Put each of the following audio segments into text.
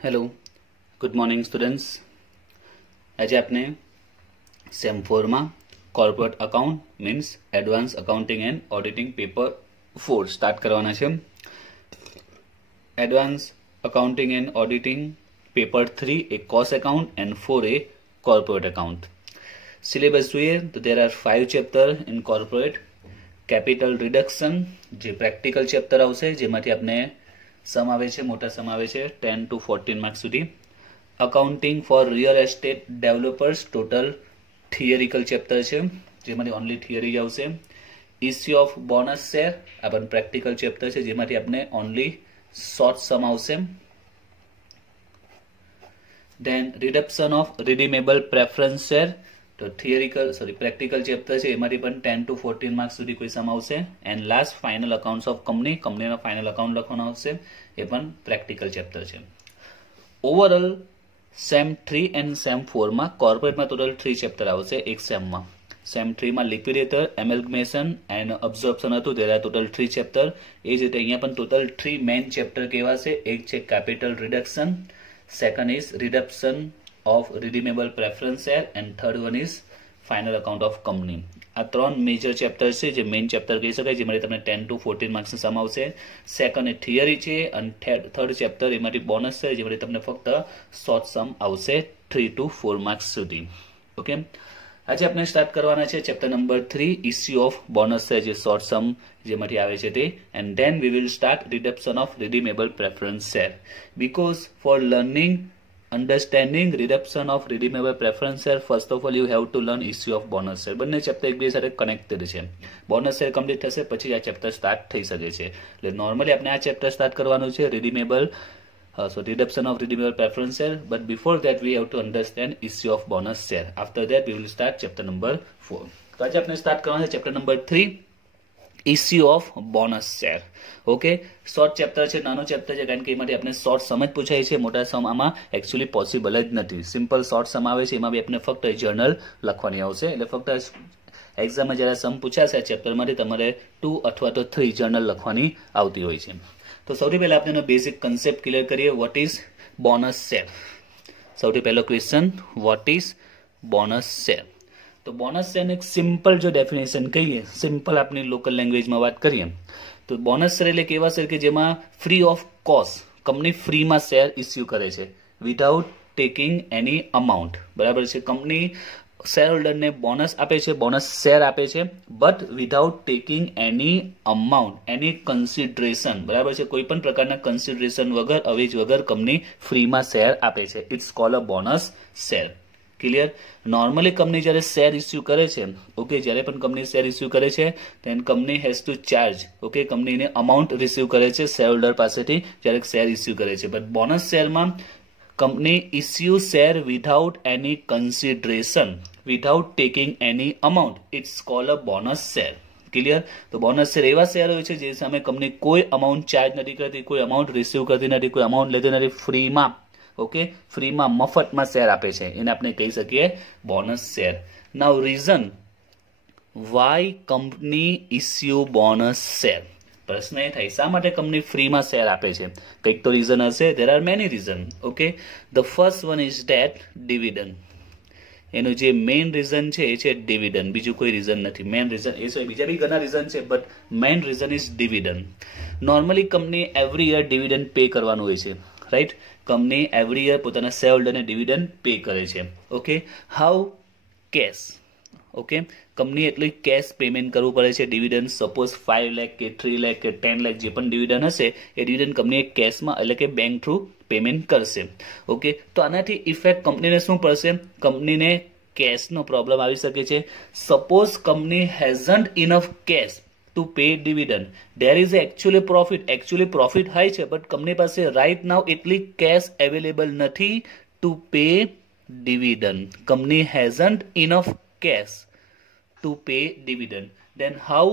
Hello, good morning students. आज आपने same 4 में corporate account means advance accounting and auditing paper 4 start करवाना है। Advance accounting and auditing paper 3 A cost account and 4 a corporate account. Syllabus જોઈએ તો there are 5 chapter in corporate. Capital reduction જે practical chapter આવશે, જેમાંથી આપણે સમ આવે છે, મોટા સમ આવે છે 10 to 14 માર્ક્સ સુધી। Accounting for real estate developers total theoretical chapter છે, જેમાંથી ઓનલી થિયરી જ આવશે। ઇસ્યુ ઓફ બોનસ શેર આ પણ પ્રેક્ટિકલ ચેપ્ટર છે, જેમાંથી આપણે ઓનલી શોર્ટ સમ આવશે। Then reduction of redeemable preference share તો પ્રેક્ટિકલ ચેપ્ટર છે, એમાંથી પણ 10 to 14 માર્ક્સ સુધી કોઈ સમ આવશે। And last final accounts of કંપનીનો ફાઇનલ અકાઉન્ટ લખવાનો આવશે, એ પણ પ્રેક્ટિકલ ચેપ્ટર છે। ઓવરઓલ સેમ 3 એન્ડ સેમ 4 માં કોર્પોરેટમાં ટોટલ 3 ચેપ્ટર આવશે એક સેમમાં। સેમ 3 માં લિક્વિડેટર, એમેલ્ગમેશન એન્ડ અબ્ઝોર્પ્શન હતું, તેના ટોટલ 3 ચેપ્ટર। એ જ રીતે અહીંયા પણ ટોટલ 3 મેઇન ચેપ્ટર કેવા છે? એક છે capital reduction, second is reduction of redeemable preference share and third one is final account of company। આ ત્રણ મેજર ચેપ્ટર છે, જે મેઇન ચેપ્ટર કહી શકાય, જેમાંથી તમને 10 to 14 માર્ક્સ સમ આવશે। સેકન્ડ એ થિયરી છે અને થર્ડ ચેપ્ટર એમાંથી બોનસ છે, જેમાંથી તમને ફક્ત શોર્ટ સમ આવશે 3 to 4 માર્ક્સ સુધી। ઓકે, આજે આપણે સ્ટાર્ટ કરવાના છે chapter number 3 issue of bonus છે, જે શોર્ટ સમ જેમાંથી આવે છે તે। And then we will start reduction of redeemable preference share because for learning understanding reduction of redeemable preference share, first of all you have to learn issue of bonus share। બંને chapter એકબીજા સાથે connected છે। Bonus share complete થશે પછી આ chapter start થઈ શકે છે। એટલે નોર્મલી આપણે આ ચેપ્ટર સ્ટાર્ટ કરવાનું છે reduction of redeemable preference share, but before that we have to understand issue of bonus share। After that we will start chapter number 4। તો આજે આપણે સ્ટાર્ટ કરવાનું છે chapter number 3 issue of bonus share. Okay, short chapter છે, નાનો chapter છે, કારણ કે એમાંથી આપણે શોર્ટ સમ જ પૂછાય છે, મોટા સમ આમાં એકચ્યુઅલી પોસિબલ જ નથી। સિમ્પલ શોર્ટ સમ આવે છે, એમાં બી આપણે ફક્ત જર્નલ લખવાની આવશે। એટલે ફક્ત એક્ઝામમાં જ્યારે સમ પૂછાશે આ ચેપ્ટરમાંથી તમારે 2 અથવા તો 3 જર્નલ લખવાની આવતી હોય છે। તો સૌથી પહેલા આપણે એનો બેઝિક કન્સેપ્ટ ક્લિયર કરીએ। What is bonus share? સૌથી પહેલો question, what is bonus share? તો બોનસ શેર એક સિમ્પલ જો ડેફિનેશન કહીએ, સિમ્પલ આપણી લોકલ લેંગ્વેજમાં વાત કરીએ તો બોનસ શેર એટલે કેવા શેર કે જેમાં ફ્રી ઓફ કોસ્ટ કંપની ફ્રીમાં શેર ઇસ્યુ કરે છે વિધાઉટ ટેકિંગ એની અમાઉન્ટ। બરાબર છે, કંપની શેર હોલ્ડરને બોનસ આપે છે, બોનસ શેર આપે છે, but without taking any amount, any consideration. બરાબર છે, કોઈ પણ પ્રકારના કન્સિડરેશન વગર, અવેજ વગર કંપની ફ્રીમાં શેર આપે છે। It's called a bonus share. Clear? Normally company જ્યારે શેર ઇસ્યુ કરે છે, ઓકે, જ્યારે પણ કંપની શેર ઇસ્યુ કરે છે then company has to charge, okay, કંપનીને અમાઉન્ટ રિસીવ કરે છે શેર હોલ્ડર પાસેથી જ્યારે શેર ઇસ્યુ કરે છે। બટ બોનસ શેરમાં company issue share without any consideration, without taking any amount, it's called a bonus share. Clear? તો બોનસ શેર એવા શેર હોય છે જે સામે કંપની કોઈ અમાઉન્ટ ચાર્જ નથી કરતી, કોઈ અમાઉન્ટ રિસીવ કરતી નથી, કોઈ અમાઉન્ટ લેતી નથી, ફ્રીમાં, ઓકે, ફ્રીમાં મફતમાં શેર આપે છે, એને આપણે કહી શકીએ બોનસ શેર। નાઉ reason Y company issue bonus share? પ્રશ્ન એ થાય શા માટે કંપની ફ્રીમાં શેર આપે છે? કંઈક તો રીઝન હશે। There are many reason. Okay, the first one is that dividend. એનું જે મેઇન રીઝન છે એ છે ડિવિડન્ડ, બીજું કોઈ રીઝન નથી। મેઇન રીઝન એ છે, બીજા બી ઘણા રીઝન છે, but main reason is dividend. Normally company every year dividend pay કરવાનું હોય છે, રાઈટ? કંપની એવરી યર પોતાના શેર હોલ્ડરને ડિવિડન્ડ પે કરે છે। Okay, how? Cash. Okay, company એટલું કેશ પેમેન્ટ કરવું પડે છે ડિવિડન્ડ। સપોઝ 5 લાખ કે 3 લાખ કે 10 લાખ જે પણ ડિવિડન્ડ હશે એ ડિવિડન્ડ કંપનીએ કેશમાં એટલે કે બેંક થ્રુ પેમેન્ટ કરશે। ઓકે, તો આનાથી ઇફેક્ટ કંપનીને શું પડશે? કંપનીને કેશનો પ્રોબ્લેમ આવી શકે છે। Suppose company hasn't enough cash to pay dividend, there is actually profit high છે, but કંપની પાસે right now એટલી કેશ અવેલેબલ નથી to pay dividend। Company hasn't enough cash to pay dividend, then how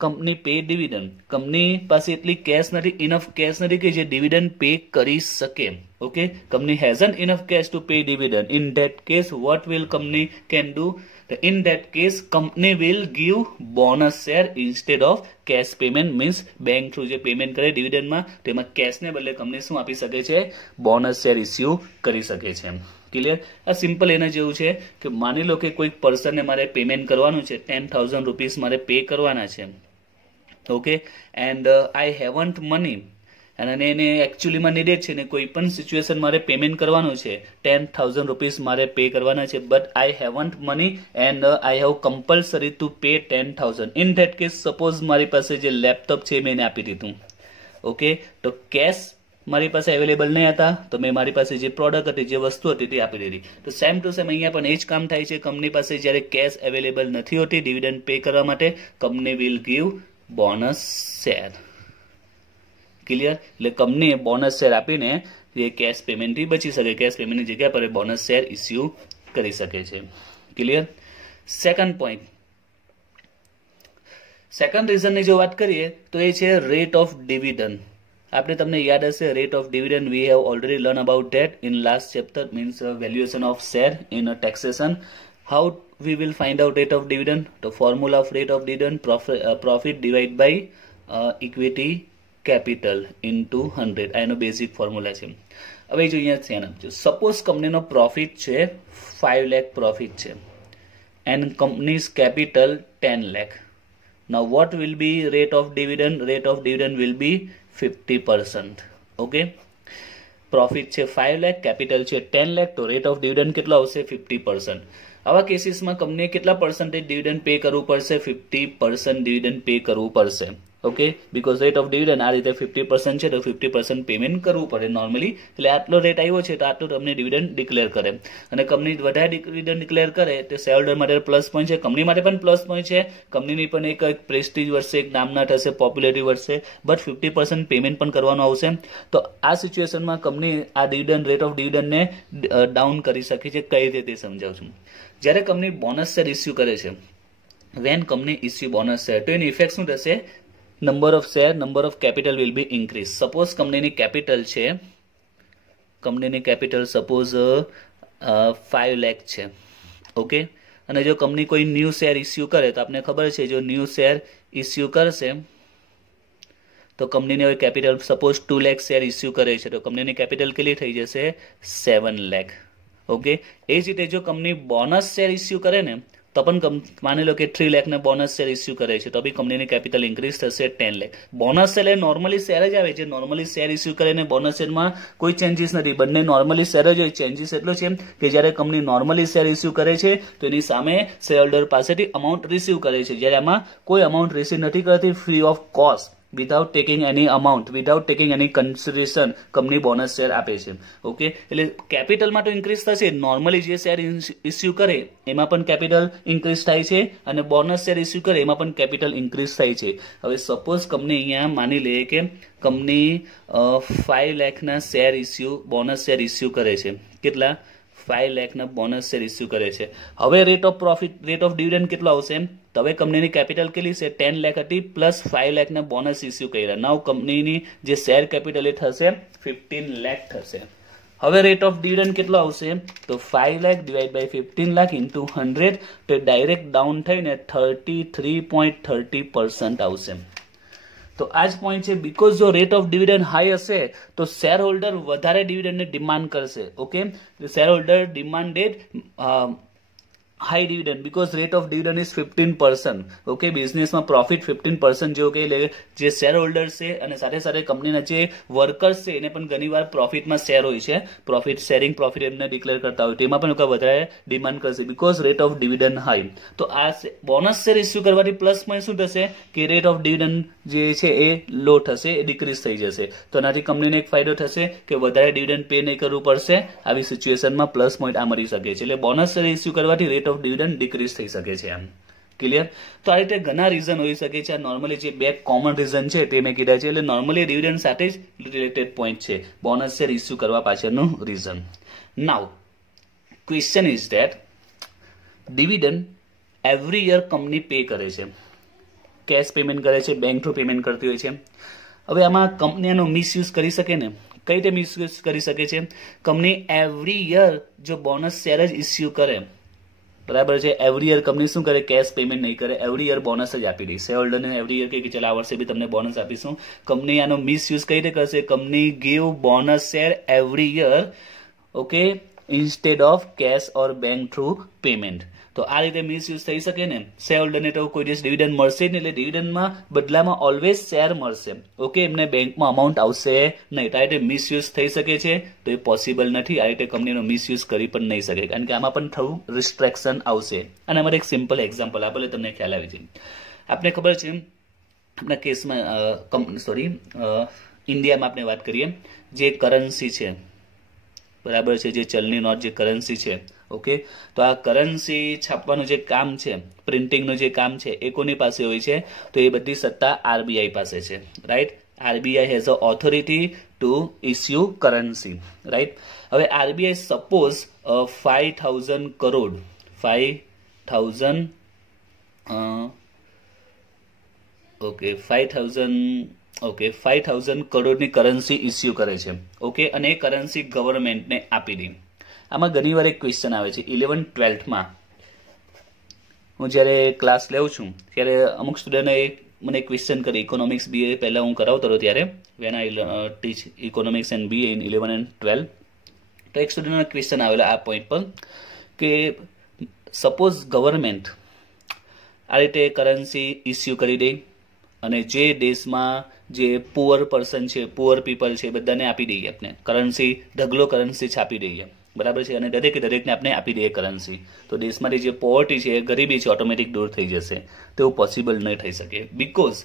company pay dividend? Company પાસે એટલી cache નથી, enough cache નથી કે જે ડિવિડન્ડ પે કરી શકે। Okay, company hasn't enough cash to pay dividend. In that case, what will company can do? In that case, company will give bonus share instead of cash payment. Means bank through જે payment કરે dividend માં તેમાં cash ને બદલે company શું આપી શકે છે? Bonus share issue કરી શકે છે. ક્લિયર? આ સિમ્પલ એના જેવું છે કે માની લો કે કોઈ પર્સનને મારે પેમેન્ટ કરવાનું છે, 10,000 રૂપીસ મારે પે કરવાના છે. Okay, and I haven't money, અને એને એકચ્યુઅલીમાં નીડેડ છે ને કોઈ પણ સિચ્યુએશન મારે પેમેન્ટ કરવાનું છે, 10,000 રૂપીસ મારે પે કરવાના છે, but I haven't money and I have compulsory to pay 10,000. In that case suppose મારી પાસે જે લેપટોપ છે મેં એને આપી દીધું. ઓકે, તો કેશ મારી પાસે અવેલેબલ નહીં હતા, તો મેં મારી પાસે જે પ્રોડક્ટ હતી, જે વસ્તુ હતી તે આપી દીધી. તો સેમ ટુ સેમ અહીંયા પણ એ જ કામ થાય છે. કંપની પાસે જ્યારે કેશ અવેલેબલ નથી હોતી ડિવિડન્ડ પે કરવા માટે, company will give bonus share. Clear? એટલે કંપનીએ બોનસ શેર આપીને એ કેશ પેમેન્ટથી બચી શકે, કેશ પેમેન્ટની જગ્યા પર બોનસ શેર ઇસ્યુ કરી શકે છે. ક્લિયર? સેકન્ડ પોઈન્ટ, સેકન્ડ રીઝનની જો વાત કરીએ તો એ છે રેટ ઓફ ડિવિડન્ડ. આપણે તમને યાદ હશે rate of dividend we have already learn about that in last chapter, means valuation of share in taxation. How we will find out rate of dividend? The formula of rate of dividend, profit divided by equity capital into 100. આ એનો basic formula છે. હવે જો અહીંયા ધ્યાન આપજો, suppose કંપનીનો profit છે 5 લાખ પ્રોફિટ છે and companies capital 10 lakh. Now what will be rate of dividend? Rate of dividend will be 50%. Okay, profit છે 5 લાખ, કેપિટલ છે 10 લાખ, તો રેટ ઓફ ડિવિડન્ડ કેટલો આવશે? 50%. આવા કેસીસમાં કંપનીએ કેટલા પર્સન્ટેજ ડિવિડન્ડ પે કરવું પડશે? 50% ડિવિડન્ડ પે કરવું પડશે. Okay, because rate of dividend આ રીતે 50% છે, તો 50% પેમેન્ટ કરવું પડે નોર્મલી. એટલે આટલો રેટ આવ્યો છે તો આટલું તમને ડિવિડન્ડ ડિક્લેર કરે, અને કંપની વધારે ડિવિડન્ડ ડિક્લેર કરે તો શેરહોલ્ડર માટે પ્લસ પોઈન્ટ છે, કંપની માટે પણ પ્લસ પોઈન્ટ છે, કંપનીની પણ એક પ્રેસ્ટીજ વધશે, એક નામના થશે, પોપ્યુલારિટી વધશે, બટ 50% પેમેન્ટ પણ કરવાનું આવશે. તો આ સિચ્યુએશનમાં કંપની આ ડિવિડન્ડ રેટ ઓફ ડિવિડન્ડને ડાઉન કરી શકે છે. કઈ રીતે સમજાવું છું. જ્યારે કંપની બોનસ શેર ઇસ્યુ કરે છે, when company issue bonus share, તો એની ઇફેક્ટ શું થશે? Number of share, number of capital will be increase. Suppose કંપનીની કેપિટલ છે, કંપનીની કેપિટલ સપોઝ 5 લાખ છે. ઓકે, અને જો કંપની કોઈ ન્યૂ શેર ઇસ્યુ કરે તો આપને ખબર છે જો ન્યૂ શેર ઇસ્યુ કરશે તો કંપનીની હવે capital suppose 2 lakh share issue કરે છે તો કંપનીની કેપિટલ કેટલી થઈ જશે? 7 લાખ. ઓકે, એ જ રીતે જો કંપની બોનસ શેર ઇસ્યુ કરે ને તો પણ માની લો કે 3 લાખના બોનસ શેર ઇસ્યુ કરે છે તો બી કંપનીની કેપિટલ ઇન્ક્રીઝ થશે 10 લાખ. બોનસ શેર એ નોર્મલી શેર જ આવે છે. નોર્મલી શેર ઇસ્યુ કરે ને બોનસ શેરમાં કોઈ ચેન્જીસ નથી, બંને નોર્મલી શેર જ હોય. ચેન્જીસ એટલો છે કે જ્યારે કંપની નોર્મલી શેર ઇસ્યુ કરે છે તો એની સામે શેર હોલ્ડર પાસેથી અમાઉન્ટ રિસીવ કરે છે, જ્યારે આમાં કોઈ અમાઉન્ટ રિસીવ નથી કરતી, free of cost, without taking any amount, without taking any consideration company bonus share આપે છે. ઓકે, એટલે કેપિટલમાં તો ઇન્ક્રીઝ થશે, નોર્મલી જે શેર ઇસ્યુ કરે એમાં પણ કેપિટલ ઇન્ક્રીઝ થાય છે, અને બોનસ શેર ઇસ્યુ કરે એમાં પણ કેપિટલ ઇન્ક્રીઝ થાય છે. હવે સપોઝ કંપની અહીંયા માની લે કે કંપની 5 લાખના share issue, bonus share issue કરે છે. કેટલા? 5 લાખના બોનસ શેર ઇસ્યુ કરે છે. હવે rate of profit, rate of dividend કેટલો આવશે? તો હવે કંપનીની કેપિટલ કેટલી છે? 10 લાખ હતી, પ્લસ 5 લાખના બોનસ ઇસ્યુ કર્યા. નાવ કંપનીની જે શેર કેપિટલ એ થશે 15 લાખ થશે. હવે રેટ ઓફ ડિવિડન્ડ કેટલો આવશે? તો 5 lakh divide by 15 lakh into 100, તો ડાયરેક્ટ ડાઉન થઈને 33.30% આવશે. તો આ જ પોઈન્ટ છે, બીકોઝ જો રેટ ઓફ ડિવિડન્ડ હાઈ હશે તો શેર હોલ્ડર વધારે ડિવિડન્ડની ડિમાન્ડ કરશે. Okay, share holder demanded high dividend because rate of dividend is 15%. Okay, બિઝનેસમાં પ્રોફિટ 15% જેવું કે જે શેર હોલ્ડર છે અને સાથે સાથે કંપનીના જે વર્કર્સ છે એને પણ ઘણીવાર પ્રોફિટમાં શેર હોય છે, પ્રોફિટ શેરિંગ પ્રોફિટ એમને ડિક્લેર કરતા હોય, તેમાં પણ વધારે ડિમાન્ડ કરશે because rate of dividend high. તો આ બોનસ શેર ઇસ્યુ કરવાથી પ્લસમાં શું થશે કે રેટ ઓફ ડિવિડન્ડ જે છે એ લો થશે, એ ડિક્રીઝ થઈ જશે. તો એનાથી કંપનીને એક ફાયદો થશે કે વધારે ડિવિડન્ડ પે નહીં કરવું પડશે. આવી સિચ્યુએશનમાં પ્લસ પોઈન્ટ આ મળી શકે છે. એટલે બોનસ શેર ઇસ્યુ કરવાથી રેટ ઓફ ડિવિડન્ડ ડિક્રીઝ થઈ શકે છે. એમ ક્લિયર? તો આ રીતે ઘણા રીઝન હોઈ શકે છે. નોર્મલી જે બે કોમન રીઝન છે તે મેં કીધા છે. એટલે નોર્મલી ડિવિડન્ડ સાથે જ રિલેટેડ પોઈન્ટ છે બોનસ શેર ઇસ્યુ કરવા પાછળનું reason. Now question is that dividend every year company pay કરે છે, કેશ પેમેન્ટ કરે છે, બેંક થ્રુ પેમેન્ટ કરતી હોય છે. હવે આમાં કંપની આનો મિસયુઝ કરી શકે ને? कई रीते मिसयूज करी सके छे? कंपनी एवरी ईयर जो बोनस शेर ज इश्यू करे, बराबर है, एवरी ईयर कंपनी शू करे, कैश पेमेंट नहीं करे, एवरी ईयर बोनस ज आपी दे। शेर होल्डर ने एवरी ईयर के चल आ वर्षे भी तमने बोनस आपीशुं। कंपनी आनो मिसयूज कई रीते करशे? कंपनी गिव बोनस शेर every year, okay, instead of cash और बैंक थ्रू पेमेंट। तो आ रीते मिसयूज थई शके ने। शेर होल्डर ने तो कोई दिवस डिविडन्ड मळशे नहीं, એટલે डिविडन्डમાં બદલામાં ઓલવેઝ શેર મળશે, ઓકે, એમને બેંકમાં અમાઉન્ટ આવશે નહીં। તો આ રીતે મિસયુઝ થઈ શકે છે, તો એ પોસિબલ નથી। આ રીતે કંપનીનો મિસયુઝ કરી પણ નહીં શકે, કારણ કે આમાં પણ થોડું રિસ્ટ્રિક્શન આવશે। અને અમારે એક સિમ્પલ એક્ઝામ્પલ આપેલું, તમને ખ્યાલ આવી જાય। આપણે ખબર છે આપણા કેસમાં ઇન્ડિયામાં આપણે વાત કરીએ, જે કરન્સી છે, બરાબર છે, જે ચલની નોટ, જે કરન્સી છે, ઓકે, તો આ કરન્સી છાપવાનું જે કામ છે, પ્રિન્ટિંગનું જે કામ છે, એ કોની પાસે હોય છે? તો એ બધી સત્તા આરબીઆઈ પાસે છે, right. RBI has a authority to issue currency, right. હવે આરબીઆઈ સપોઝ 5,000 કરોડ 5,000 કરોડની કરન્સી ઇસ્યુ કરે છે, ઓકે, અને એ કરન્સી ગવર્મેન્ટને આપી દે। આમાં ઘણી વાર એક ક્વેશ્ચન આવે છે 11-12માં હું જ્યારે ક્લાસ લેઉં છું ત્યારે અમુક સ્ટુડન્ટે મને ક્વેશ્ચન કરી, ઇકોનોમિક્સ બીએ પહેલા હું કરાવતો હતો ત્યારે, when I teach economics and BA in 11 and 12, તો એક સ્ટુડન્ટનો ક્વેશ્ચન આવેલો આ પોઈન્ટ પર કે સપોઝ ગવર્મેન્ટ આ રીતે કરન્સી ઇસ્યુ કરી દે અને જે દેશમાં જે પુઅર પર્સન છે, પુઅર પીપલ છે, બધાને આપી દઈએ, આપણે કરન્સી ઢગલો કરન્સી છાપી દઈએ, બરાબર છે, અને દરેકને આપણે આપી દઈએ કરન્સી, તો દેશમાંથી જે પોવર્ટી છે, ગરીબી છે, ઓટોમેટિક દૂર થઈ જશે। તો એવું પોસિબલ નહીં થઈ શકે, બીકોઝ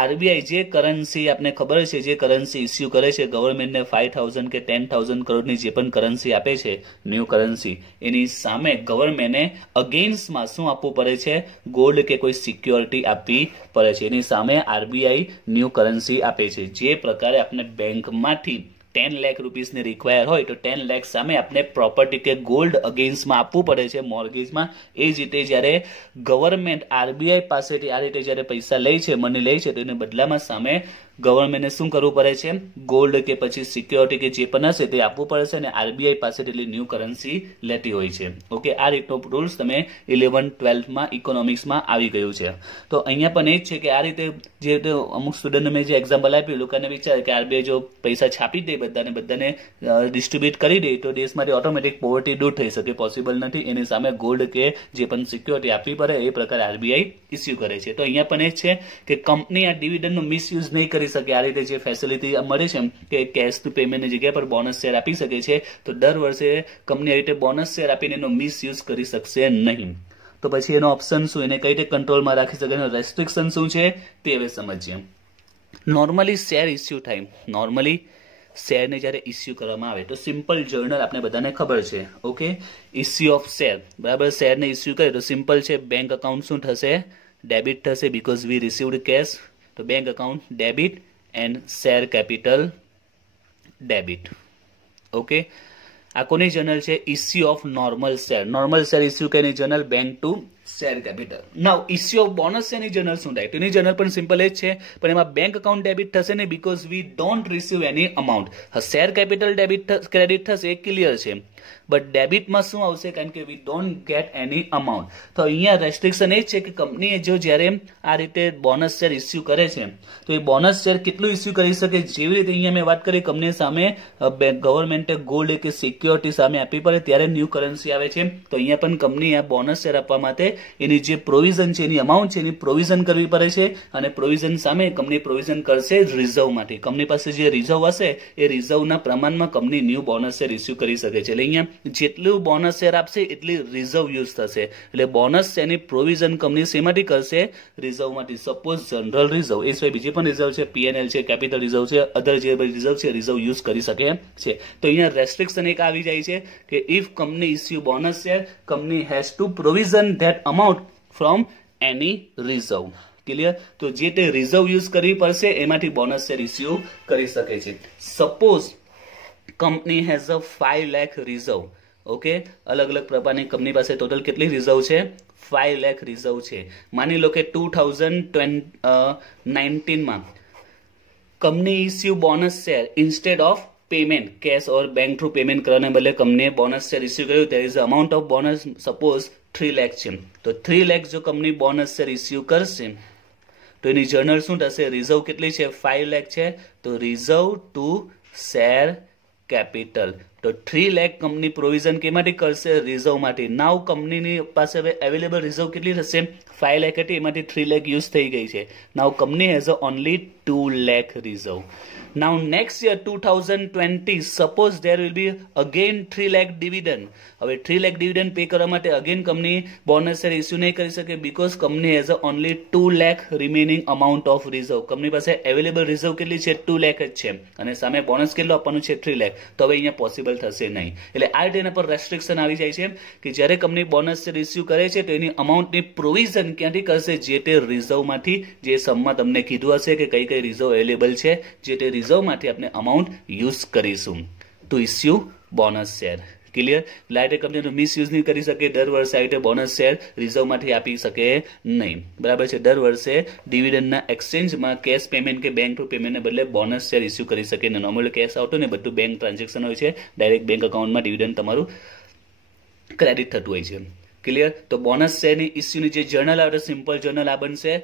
આરબીઆઈ જે કરન્સી આપને ખબર છે, જે કરન્સી ઇસ્યુ કરે છે ગવર્મેન્ટને 5,000 કે 10,000 કરોડની જે પણ કરન્સી આપે છે, ન્યૂ કરન્સી, એની સામે ગવર્મેન્ટને અગેન્સ્ટમાં શું આપવું પડે છે? ગોલ્ડ કે કોઈ સિક્યોરિટી આપવી પડે છે। એની સામે આરબીઆઈ ન્યૂ કરન્સી આપે છે। જે પ્રકારે આપણે બેંકમાંથી 10 લાખ રૂપીસની રિક્વાયર હોય તો 10 લાખ સામે આપણે પ્રોપર્ટી કે ગોલ્ડ અગેન્સ્ટમાં આપવું પડે છે, મોર્ગેજમાં। એ જ રીતે જ્યારે ગવર્મેન્ટ આરબીઆઈ પાસેથી આ રીતે જ્યારે પૈસા લે છે, મની લે છે, તો એને બદલામાં સામે ગવર્મેન્ટને શું કરવું પડે છે? ગોલ્ડ કે પછી સિક્યોરિટી કે જે પણ હશે તે આપવું પડે છે, અને આરબીઆઈ પાસેથી ન્યૂ કરન્સી લેતી હોય છે, ઓકે। આ રીતનો રૂલ્સ તમે 11-12માં ઇકોનોમિક્સમાં આવી ગયું છે। તો અહીંયા પણ એ જ છે કે આ રીતે જે અમુક સ્ટુડન્ટને મેં જે એક્ઝામ્પલ આપ્યું, લોકોને વિચારે કે આરબીઆઈ જો પૈસા છાપી દે, બધાને ડિસ્ટ્રીબ્યુટ કરી દે, તો દેશમાંથી ઓટોમેટિક પોવર્ટી દૂર થઈ શકે, પોસિબલ નથી। એની સામે ગોલ્ડ કે જે પણ સિક્યોરિટી આપવી પડે, એ પ્રકારે આરબીઆઈ ઇસ્યુ કરે છે। તો અહીંયા પણ એ જ છે કે કંપની આ ડિવિડન્ડનો મિસયુઝ નહીં કરી શકે। આ રીતે જે ફેસિલિટી મળે છે કે કેશ ટુ પેમેન્ટની જગ્યા પર બોનસ શેર આપી શકે છે, તો દર વર્ષે કંપની આ રીતે બોનસ શેર આપીને એનો મિસયુઝ કરી શકશે નહીં। તો પછી એનો ઓપ્શન શું, એને કઈ રીતે કંટ્રોલમાં રાખી શકે, એનો રેસ્ટ્રિક્શન શું છે તે હવે સમજીએ। નોર્મલી શેર ઇસ્યુ થાય, નોર્મલી શેરને જ્યારે ઇસ્યુ કરવામાં આવે તો સિમ્પલ જર્નલ આપણે બધાને ખબર છે, ઓકે, ઇસ્યુ ઓફ શેર, બરાબર। શેરને ઇસ્યુ કરે તો સિમ્પલ છે, બેંક અકાઉન્ટ શું થશે? ડેબિટ થશે, બીકોઝ વી રિસીવ્ડ કેશ, તો bank account debit and share capital debit, okay. આ કોની જર્નલ છે? Issue of normal share, normal share issue કઈની journal? Bank to share capital. Now issue of bonus શેરની journal શું થાય? તેની જર્નલ પણ સિમ્પલ જ છે, પણ એમાં બેંક અકાઉન્ટ ડેબિટ થશે ને, because we don't receive any amount. Share capital debit credit થશે, એ ક્લિયર છે, બટ ડેબિટમાં શું આવશે? કારણ કે we don't get any amount. તો અહીંયા રેસ્ટ્રિક્શન એ છે કે કંપનીએ જો જ્યારે આ રીતે બોનસ શેર ઇસ્યુ કરે છે, તો એ બોનસ શેર કેટલું ઇસ્યુ કરી શકે? જેવી રીતે અહીંયા મેં વાત કરી, કંપની સામે ગવર્મેન્ટે ગોલ્ડ કે સિક્યોરિટી સામે આપવી પડે ત્યારે ન્યૂ કરન્સી આવે છે, તો અહીંયા પણ કંપની આ બોનસ શેર આપવા માટે એની જે પ્રોવિઝન છે, એની અમાઉન્ટ છે, એની પ્રોવિઝન કરવી પડે છે, અને પ્રોવિઝન સામે કંપની પ્રોવિઝન કરશે રિઝર્વમાંથી। કંપની પાસે જે રિઝર્વ હશે એ રિઝર્વના પ્રમાણમાં company new bonus share issue કરી શકે છે। એટલે અહીંયા જેટલું બોનસ શેર આપશે એટલી રિઝર્વ યુઝ થશે, એટલે બોનસ શેરની પ્રોવિઝન કંપની શેમાંથી કરશે? રિઝર્વમાંથી। સપોઝ જનરલ રિઝર્વ, એ સિવાય બીજી પણ રિઝર્વ છે, પીએનએલ છે, કેપિટલ રિઝર્વ છે, અધર જે રિઝર્વ છે, રિઝર્વ યુઝ કરી શકે છે। તો અહીંયા રેસ્ટ્રિક્શન એક આવી જાય છે કે if company issue bonus share, company has to provision that amount from any reserve, clear? તો જે તે રિઝર્વ યુઝ કરવી પડશે એમાંથી બોનસ શેર ઇસ્યુ કરી શકે છે। Suppose company has a 5 lakh reserve, okay, અલગ અલગ પ્રકારની કંપની પાસે ટોટલ કેટલી રિઝર્વ છે? 5 લાખ રિઝર્વ છે। માની લો કે 2019માં company issue bonus share instead of payment cash और बैंक थ्रू पेमेंट करने बदले कंपनी बोनस शेयर इश्यू કર્યું there is a amount of bonus suppose 3 lakh છે તો 3 લાખ જો કંપની બોનસ શેર ઇશ્યુ કરશે તો એની જર્નલ શું થશે રિઝર્વ કેટલી છે 5 લાખ છે તો રિઝર્વ ટુ શેર કેપિટલ તો 3 લાખ કંપની પ્રોવિઝન કેમાંથી કરશે રિઝર્વમાંથી નાવ કંપનીની પાસે હવે અવેલેબલ રિઝર્વ કેટલી થશે 5 લાખ હતી એમાંથી 3 લાખ યુઝ થઈ ગઈ છે now company has only 2 lakh reserve Now next year 2020 suppose there will be again 3 lakh dividend હવે 3 lakh dividend pay કરવા માટે again company bonus share issue નહીં કરી શકે because company has only 2 lakh remaining amount of reserve company પાસે available reserve કેટલી છે 2 lakh જ છે અને સામે બોનસ કેટલો આપવાનું છે 3 lakh તો હવે અહીંયા પોસિબલ થશે નહીં એટલે આ રીતે એના પર રેસ્ટ્રિક્શન આવી જાય છે કે જ્યારે કંપની બોનસ શેર ઇશ્યુ કરે છે તો એની અમાઉન્ટની પ્રોવિઝન ક્યાંથી કરશે જે તે રિઝર્વમાંથી જે સમમાં તમને કીધું હશે કે કઈ કઈ રિઝર્વ અવેલેબલ છે જે તે રિઝર્વમાંથી આપણે અમાઉન્ટ યુઝ કરીશું to issue bonus share clear right company misuse નહીં કરી શકે દર વર્ષે આવી રીતે બોનસ શેર રિઝર્વમાંથી આપી શકે નહીં બરાબર છે દર વર્ષે ડિવિડન્ડના એક્સચેન્જમાં કેશ પેમેન્ટ કે બેંક થ્રુ પેમેન્ટને બદલે બોનસ શેર ઇશ્યુ કરી શકે ને નોર્મલી કેશ આવતો ને બધું બેંક ટ્રાન્ઝેક્શન હોય છે ડાયરેક્ટ બેંક અકાઉન્ટમાં ડિવિડન્ડ તમારું ક્રેડિટ થતું હોય છે ક્લિયર તો બોનસ શેરની ઇશ્યુની જે જર્નલ આવે સિમ્પલ જર્નલ આ બનશે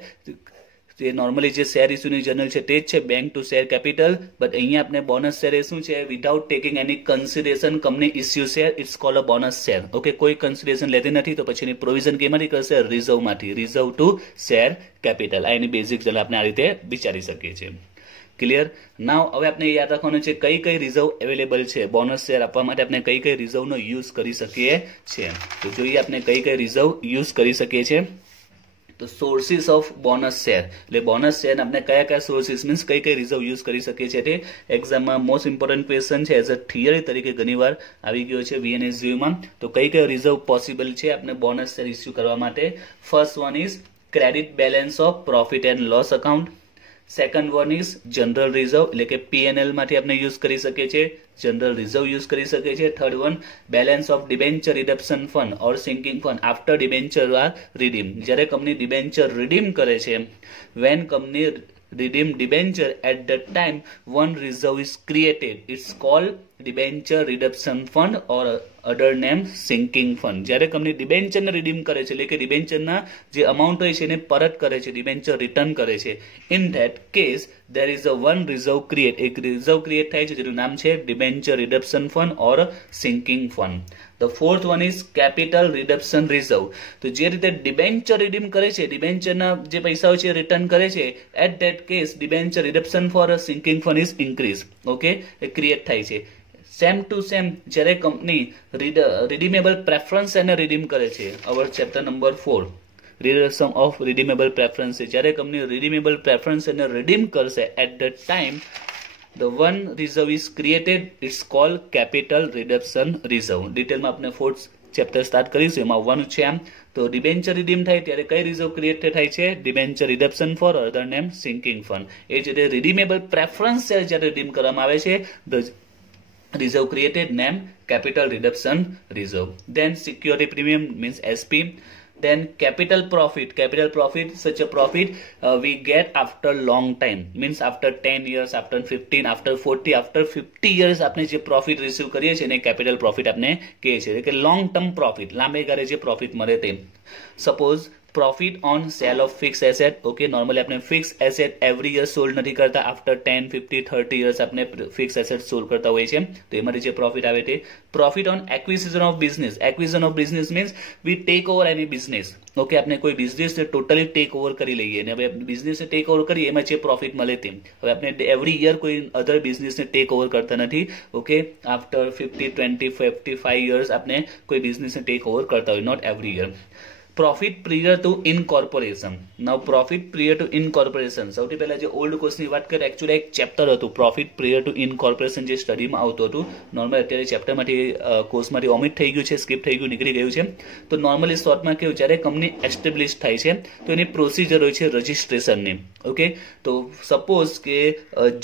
જે નોર્મલી જે શેર ઇશ્યુની જર્નલ છે તે જ છે bank to share capital but અહીંયા આપણે બોનસ શેર એ શું છે without taking any consideration company issue share it's called a bonus share okay કોઈ કન્સિડરેશન લેતી નથી તો પછી એની પ્રોવિઝન કેમાંથી કરશે રિઝર્વમાંથી રિઝર્વ ટુ શેર કેપિટલ આ એની બેઝિક જર્નલ આપણે આ રીતે વિચારી શકીએ છીએ ક્લિયર નાવ હવે આપણે યાદ રાખવાનું છે કઈ કઈ રિઝર્વ અવેલેબલ છે બોનસ શેર આપવા માટે આપણે કઈ કઈ રિઝર્વનો યુઝ કરી શકીએ છીએ તો જોઈએ આપણે કઈ કઈ રિઝર્વ યુઝ કરી શકીએ છીએ તો સોર્સિસ ઓફ બોનસ શેર એટલે બોનસ શેર આપણે કયા કયા સોર્સિસ મીન્સ કઈ કઈ રિઝર્વ યુઝ કરી શકીએ છીએ તે એક્ઝામમાં મોસ્ટ ઇમ્પોર્ટન્ટ ક્વેશ્ચન છે એઝ અ થિયરી તરીકે ઘણીવાર આવી ગયો છે VNSGમાં તો કઈ કઈ રિઝર્વ પોસિબલ છે આપણે બોનસ શેર ઇશ્યુ કરવા માટે first one is credit balance of profit and loss account second one is general reserve એટલે કે PNL માંથી આપણે યુઝ કરી શકીએ છીએ જનરલ રિઝર્વ યુઝ કરી શકીએ છીએ third one balance of debenture reduction fund or sinking fund after debenture are redeem જ્યારે કંપની ડિબેન્ચર રિડીમ કરે છે when company redeem debenture at that time one reserve is created it's called debenture redemption fund or other name sinking fund જ્યારે company debenture ને redeem કરે છે એટલે કે debenture ના જે અમાઉન્ટ હોય છે એને પરત કરે છે ડિબેન્ચર રિટર્ન કરે છે in that case there is a one reserve create એક રિઝર્વ ક્રિએટ થાય છે જેનું નામ છે debenture redemption fund or sinking fund the fourth one is capital redemption reserve તો જે રીતે ડિબેન્ચર રિડીમ કરે છે ડિબેન્ચરના જે પૈસાઓ છે રિટર્ન કરે છે at that case debenture redemption for a sinking fund is increase okay એ ક્રિએટ થાય છે સેમ ટુ સેમ જ્યારે કંપની રિડીમેબલ પ્રેફરન્સ એને રિડીમ કરે છે our chapter number 4 reduction of redeemable preference જ્યારે કંપની રિડીમેબલ પ્રેફરન્સ એને રિડીમ કરશે at the time the one reserve is created it's called capital redemption reserve ડિટેલમાં આપણે fourth chapter start કરીશું એમાં વન છે આમ તો ડિબેન્ચર રિડીમ થાય ત્યારે કઈ રિઝર્વ ક્રિએટ થાય છે ડિબેન્ચર રિડક્શન ફોર અધર નેમ સિંકિંગ ફંડ એ જ રીતે રિડીમેબલ પ્રેફરન્સ શેર જ્યારે રિડીમ કરવામાં આવે છે the reserve created name capital redemption reserve then security premium means SP then capital profit such a profit we get after long time means after 10 years after 15 after 40 after 50 years આપણે જે profit receive કરીએ છીએ ને capital profit આપણે કહીએ છીએ કે long term profit લાંબે ગાળે જે પ્રોફિટ મળે તે suppose profit on sale of fixed asset okay normally આપણે fixed asset every year sold નથી કરતા after 10 50 30 years આપણે fixed asset sold કરતા હોઈએ છીએ તો એમાંથી જે પ્રોફિટ આવે તે profit on acquisition of business means we take over any business okay આપણે કોઈ બિઝનેસ ને ટોટલી ટેક ઓવર કરી લઈએ અને હવે બિઝનેસ ને ટેક ઓવર કરીએ એમાં જે પ્રોફિટ મળે તે હવે આપણે એવરી યર કોઈ અધર બિઝનેસ ને ટેક ઓવર કરતા નથી ઓકે આફ્ટર 50 20 55 years આપણે કોઈ બિઝનેસ ને ટેક ઓવર કરતા હોય not every year profit prior to incorporation now profit prior to incorporation સૌથી પહેલા જે ઓલ્ડ કોર્સની વાત કરીએ એક્ચ્યુઅલી એક ચેપ્ટર હતું profit prior to incorporation જે સ્ટડીમાં આવતું હતું નોર્મલી અત્યારે ચેપ્ટરમાંથી કોર્સમાંથી ઓમિટ થઈ ગયું છે સ્કીપ થઈ ગયું નીકળી ગયું છે તો નોર્મલી શોર્ટમાં કેવું જ્યારે કંપની એસ્ટેબ્લિશ થાય છે તો એની પ્રોસિજર હોય છે રજિસ્ટ્રેશનની ઓકે તો સપોઝ કે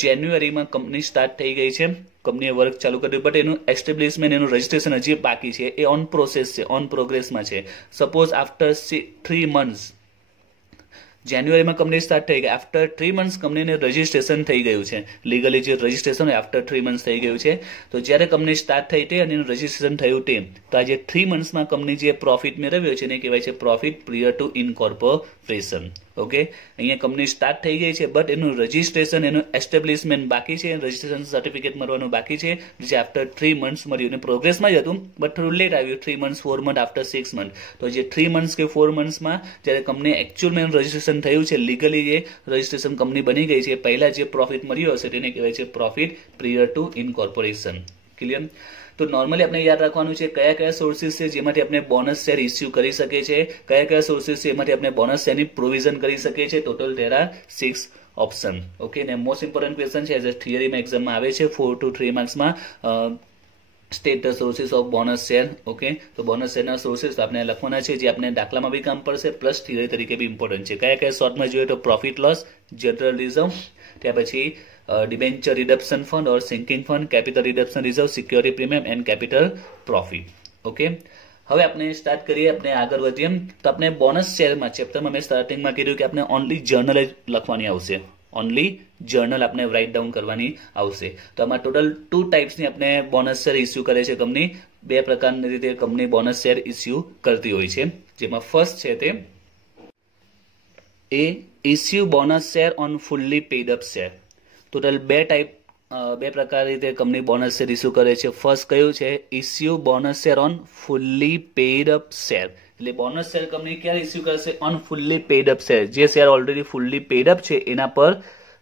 જાન્યુઆરીમાં કંપની સ્ટાર્ટ થઈ ગઈ છે કંપનીએ વર્ક ચાલુ કર્યું બટ એનું એસ્ટેબ્લિશમેન્ટ એનું રજિસ્ટ્રેશન હજી બાકી છે એ ઓન પ્રોસેસ છે ઓન પ્રોગ્રેસમાં છે સપોઝ આફ્ટર 3 months જાન્યુઆરીમાં કંપની સ્ટાર્ટ થઈ ગઈ, આફ્ટર 3 મંથ્સ કંપનીને રજીસ્ટ્રેશન થઈ ગયું છે, લીગલી જે રજીસ્ટ્રેશન હોય આફ્ટર 3 મંથ્સ થઈ ગયું છે. તો જ્યારે કંપની સ્ટાર્ટ થઈ તે અને એનું રજીસ્ટ્રેશન થયું તે, તો આ જે 3 મંથ્સમાં કંપની જે પ્રોફિટ મેળવ્યો છે એને કહેવાય છે પ્રોફિટ પ્રિયર ટુ ઇનકોર્પોરેશન. ઓકે, અહીંયા કંપની સ્ટાર્ટ થઈ ગઈ છે બટ એનું રજીસ્ટ્રેશન, એનું એસ્ટેબ્લિશમેન્ટ બાકી છે, રજીસ્ટ્રેશન સર્ટિફિકેટ મળવાનું બાકી છે, જે આફ્ટર 3 મંથ્સ મળ્યું. અને પ્રોગ્રેસમાં જ હતું બટ થોડું લેટ આવ્યું, 3 મંથ્સ 4 મંથ આફ્ટર 6 મંથ. તો જે 3 મંથ્સ કે 4 મંથ્સમાં જ્યારે કંપની એકચ્યુઅલમાં રજીસ્ટ્રેશન થયું છે, લીગલી જે રજીસ્ટ્રેશન કંપની બની ગઈ છે, પહેલા જે પ્રોફિટ મળ્યો હશે તેને કહેવાય છે પ્રોફિટ પ્રિયર ટુ ઇનકોર્પોરેશન. ક્લિયર? તો નોર્મલી આપણે યાદ રાખવાનું છે કયા કયા સોર્સિસ છે જેમાંથી આપણે બોનસ શેર ઇસ્યુ કરી શકીએ છીએ, કયા કયા સોર્સિસ છે એમાંથી આપણે બોનસ શેરની પ્રોવિઝન કરી શકીએ છીએ. Total there are 6 option. Okay, ને મોસ્ટ ઇમ્પોર્ટન્ટ ક્વેશ્ચન છે એઝ અ થિયરીમાં એક્ઝામમાં આવે છે 4 to 3 માર્ક્સમાં. State the sources of bonus share. Okay, તો બોનસ શેરના સોર્સિસ આપણે લખવાના છે જે આપણે દાખલામાં બી કામ પડશે પ્લસ થિયરી તરીકે બી ઇમ્પોર્ટન્ટ છે. કયા કયા શોર્ટમાં જોઈએ તો પ્રોફિટ લોસ, જનરલ રિઝર્વ, ત્યાર પછી debenture reduction fund or sinking fund, capital reduction reserve, security premium and capital profit. Okay, હવે આપણે સ્ટાર્ટ કરીએ, આપણે આગળ વધીએ. તો આપણે બોનસ શેરમાં ચેપ્ટરમાં મેં સ્ટાર્ટિંગમાં કીધું કે આપણે ઓનલી જર્નલ જ લખવાની આવશે, ઓનલી જર્નલ આપણે રાઇટ ડાઉન કરવાની આવશે. તો આમાં ટોટલ 2 ટાઈપ્સની આપણે બોનસ શેર ઇસ્યુ કરે છે કંપની. 2 પ્રકારની રીતે કંપની બોનસ શેર ઇસ્યુ કરતી હોય છે, જેમાં ફર્સ્ટ છે તે એ issue bonus share on fully paid up share. Total 2 પ્રકાર રીતે કંપની બોનસ શેર ઇસ્યુ કરે છે. ફર્સ્ટ કયું છે? Issue bonus share on fully paid up share. એટલે બોનસ શેર કંપની ક્યારે ઇસ્યુ કરશે? On fully paid up share. જે share already fully paid up છે એના પર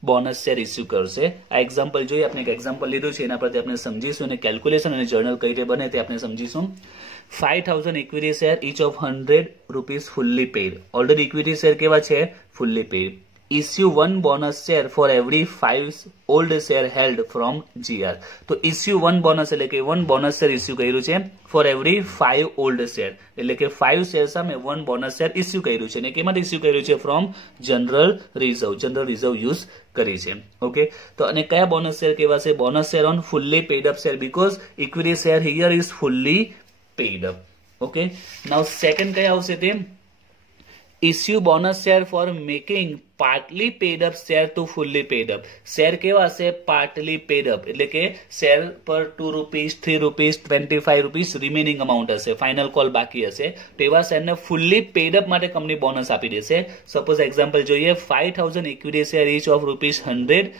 બોનસ શેર ઇસ્યુ કરશે. આ એક્ઝામ્પલ જોઈએ, આપણે એક એક્ઝામ્પલ લીધું છે, એના પરથી આપણે સમજીશું અને કેલ્ક્યુલેશન અને જર્નલ કઈ રીતે બને તે આપણે સમજીશું. 5000 equity share each of 100 rupees fully paid. Already equity share કેવા છે? Fully paid. Issue 1 bonus share for every 5 old share held from GR. તો issue 1 bonus એટલે કે 1 bonus share ઇસ્યુ કર્યું છે for every 5 old share, એટલે કે 5 share સામે 1 bonus share ઇસ્યુ કર્યું છે. અને કેમાંથી ઇસ્યુ કર્યું છે? ફ્રોમ જનરલ રિઝર્વ યુઝ કરી છે. ઓકે, તો અને કયા બોનસ શેર કેવા છે? Bonus share on fully paid up share, because equity share here is fully paid up. Okay, now second કયા આવશે તે? Issue bonus share for making partly paid up share to fully paid up. Share કેવા હશે? Partly paid up, એટલે કે share પર 2 rupees, 3 rupees, 25 rupees remaining amount હશે, final call બાકી હશે, તો એવા શેરને ફુલ્લી પેડ અપ માટે કંપની બોનસ આપી દેશે. સપોઝ એક્ઝામ્પલ જોઈએ, 5000 equity share each of ₹100,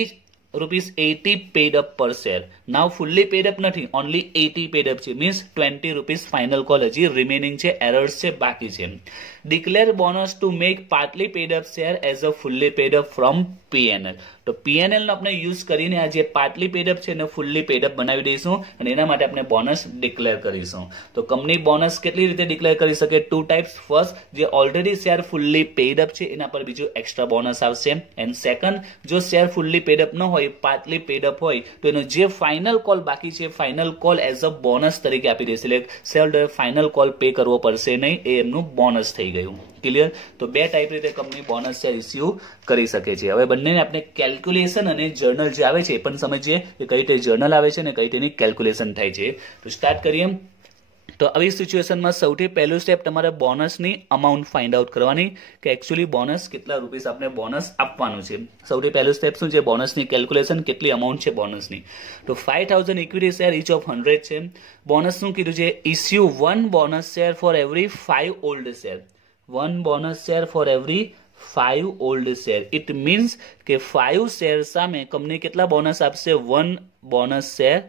each ₹80 paid up per share. Now fully paid up નથી, only 80 paid up છે, મીન્સ 20 રૂપીસ ફાઇનલ કોલ હજી રિમેનિંગ છે, એરર્સ છે, બાકી છે. Declare bonus to make partly paid up share as a fully paid up from PNL. તો PNL નો આપણે યુઝ કરીને આ જે પાર્ટલી પેડ અપ છે એને ફુલ્લી પેડ અપ બનાવી દઈશું અને એના માટે આપણે બોનસ ડિક્લેર કરીશું. તો કંપની બોનસ કેટલી રીતે ડિક્લેર કરી શકે? 2 ટાઈપ્સ. ફર્સ્ટ, જે already share fully paid up છે એના પર બીજું એક્સ્ટ્રા બોનસ આવશે. એન્ડ સેકન્ડ, જો શેર ફુલ્લી પેડ અપ ન હોય, પાર્ટલી પેડ અપ હોય, તો એનો જે ફાઇનલ કોલ બાકી છે, final call as a bonus તરીકે આપી દેશે. એટલે શેર ફાઇનલ કોલ પે કરવો પડશે નહીં, એ એમનું બોનસ થઈ ગયું. ક્લિયર? તો 2 ટાઈપ રીતે કંપની બોનસ શેર ઇસ્યુ કરી શકે છે. હવે બંનેને આપણે કેલ્ક્યુલેશન અને જર્નલ જે આવે છે એ પણ સમજીએ કે કઈ રીતે જર્નલ આવે છે અને કઈ રીતે કેલ્ક્યુલેશન થાય છે. તો સ્ટાર્ટ કરીએ. તો આવી સિચ્યુએશનમાં સૌથી પહેલું સ્ટેપ તમારે બોનસની અમાઉન્ટ ફાઇન્ડ આઉટ કરવાની કે એકચ્યુઅલી બોનસ કેટલા રૂપીસ આપણે બોનસ આપવાનું છે. સૌથી પહેલું સ્ટેપ શું છે? બોનસની કેલ્ક્યુલેશન, કેટલી અમાઉન્ટ છે બોનસની. તો 5000 ઇક્વિટી શેર ઇચ ઓફ 100 છે. બોનસ શું કીધું છે? Issue 1 bonus share for every 5 old share. 1 bonus share for every 5 old share. It means કે 5 શેર સામે કંપની કેટલા બોનસ આપશે? 1 બોનસ શેર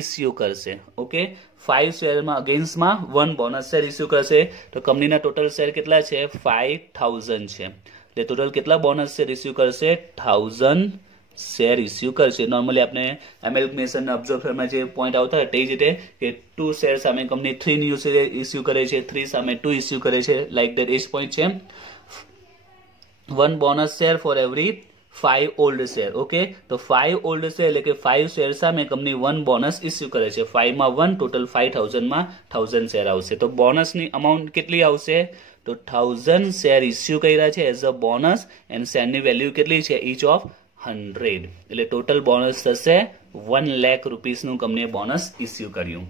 ઇસ્યુ કરશે. ઓકે, 5 શેરમાં અગેન્સ્ટમાં 1 બોનસ શેર ઇસ્યુ કરશે. તો કંપનીના ટોટલ શેર કેટલા છે? 5000 છે. એટલે ટોટલ કેટલા બોનસ શેર ઇસ્યુ કરશે? 1000 શેર ઇસ્યુ કરશે. નોર્મલી આપણે એમેલ્ગમેશન ઓબ્ઝર્વરમાં જે પોઈન્ટ આવતા તે જ રીતે કે 2 શેર સામે કંપની 3 ન્યૂ શેર ઇસ્યુ કરે છે, 3 સામે 2 ઇસ્યુ કરે છે, લાઈક ધેટ એ જ પોઈન્ટ છે. 1 bonus share for every 5 old share. Okay, તો 5 ઓલ્ડ શેર એટલે કે 5 શેર સામે કંપની 1 બોનસ ઇસ્યુ કરે છે. 5 માં 1, ટોટલ 5000 માં 1000 શેર આવશે. તો બોનસની અમાઉન્ટ કેટલી આવશે? તો 1000 શેર ઇસ્યુ કર્યા છે એઝ અ બોનસ એન્ડ શેરની વેલ્યુ કેટલી છે? Each of 100. એટલે ટોટલ બોનસ થશે 1 લાખ રૂપીસનું કંપનીએ બોનસ ઇસ્યુ કર્યું.